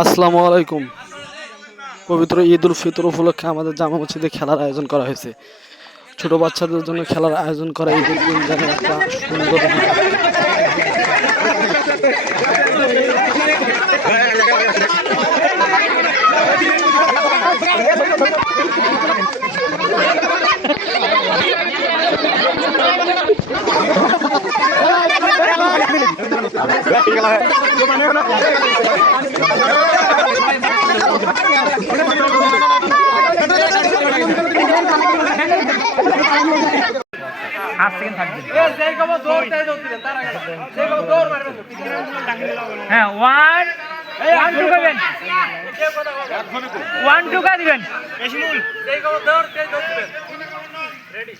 আসসালামু আলাইকুম। পবিত্র ঈদ উল ফিতর উপলক্ষে আমাদের জামা মসজিদে খেলার আয়োজন করা হয়েছে। ছোট বাচ্চাদের জন্য খেলার আয়োজন করা ঈদের দিন যেন একটা সুন্দর মুহূর্ত। হ্যাঁ ওয়ান ওয়ান টু করবেন, ওয়ান টু কা দিবেন। রেডি